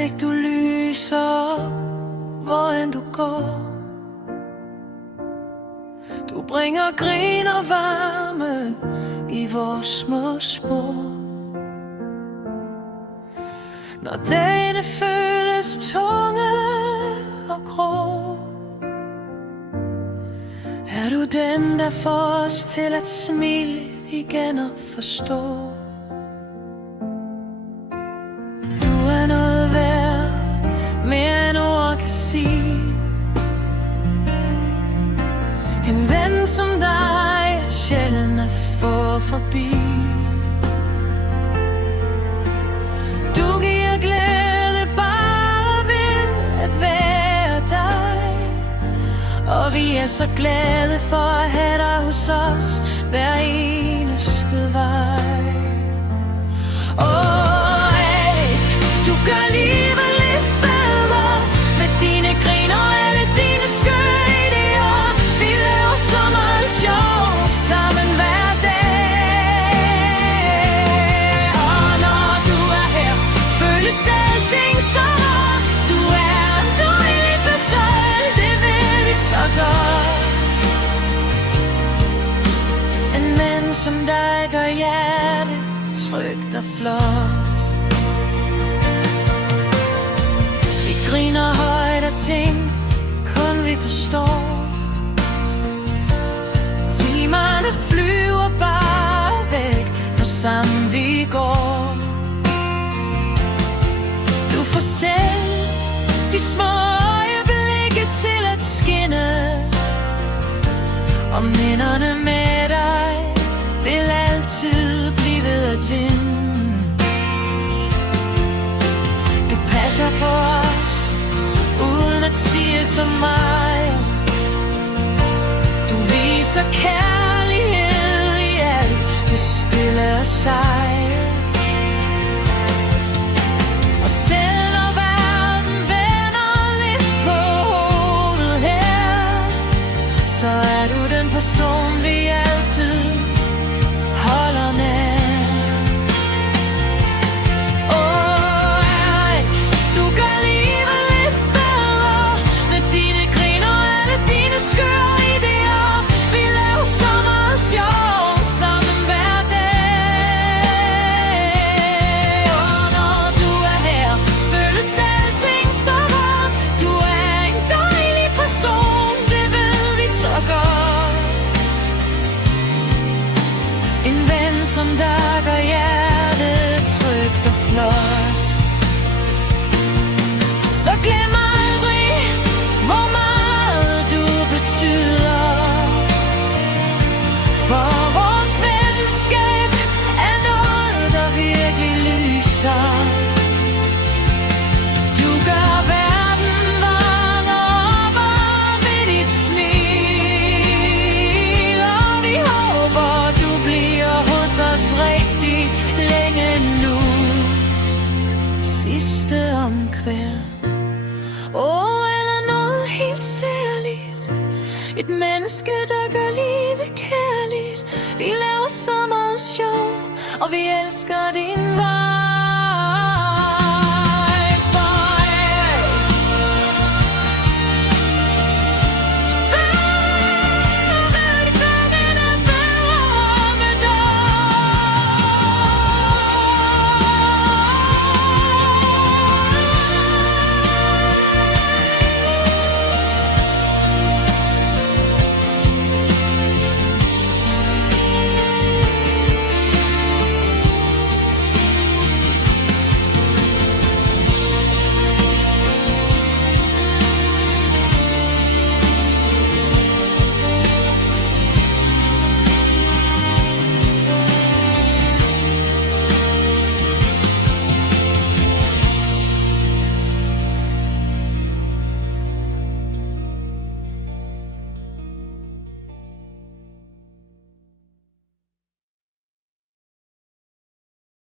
Stadigvæk du lyser, hvor end du går. Du bringer grin og varme i vores små spor. Når dagene føles tunge og grå, er du den, der får os til at smile igen og forstå. Du er noget værd, mere end ord kan sige. En ven som dig er sjældent at få forbi. Du giver glæde bare ved at være dig, og vi er så glade for at have dig hos os hver eneste vej. Du gør livet lidt bedre med dine grin og alle dine skøre idéer. Vi laver så meget sjov sammen hver dag. Og når du er her, føles alting som om du er en dejlig person. Det vil vi så godt. En mand som dig gør hjertet trygt og flot. Vi griner højt af ting, kun vi forstår. Timerne flyver bare væk, når sammen vi går. Du får selv de små øjeblikke til at skinne, og minderne med dig vil altid blive ved at vinde. Du passer på os uden at sige så meget. Du viser kærlighed i alt det stille og seje. Og selv når verden vender lidt på hovedet her, så er du den person vi altid holder nær. Du gør livet lidt bedre med dine grin og alle dine skøre idéer. Vi laver så meget sjov sammen hver dag. Og når du er her, føles alting som om du er en dejlig person. Det ved vi så godt. En ven som der gør hjertet trygt og flot. Så glem aldrig, hvor meget du betyder. For vores venskab er noget, der virkelig lyser. Du gør verden varmere bare ved dit smil. Og vi håber, du bliver hos os rigtig længe nu. Sidste omkvæd, eller noget helt særligt. Et menneske, der gør livet kærligt. Vi laver så meget sjov, og vi elsker din vej.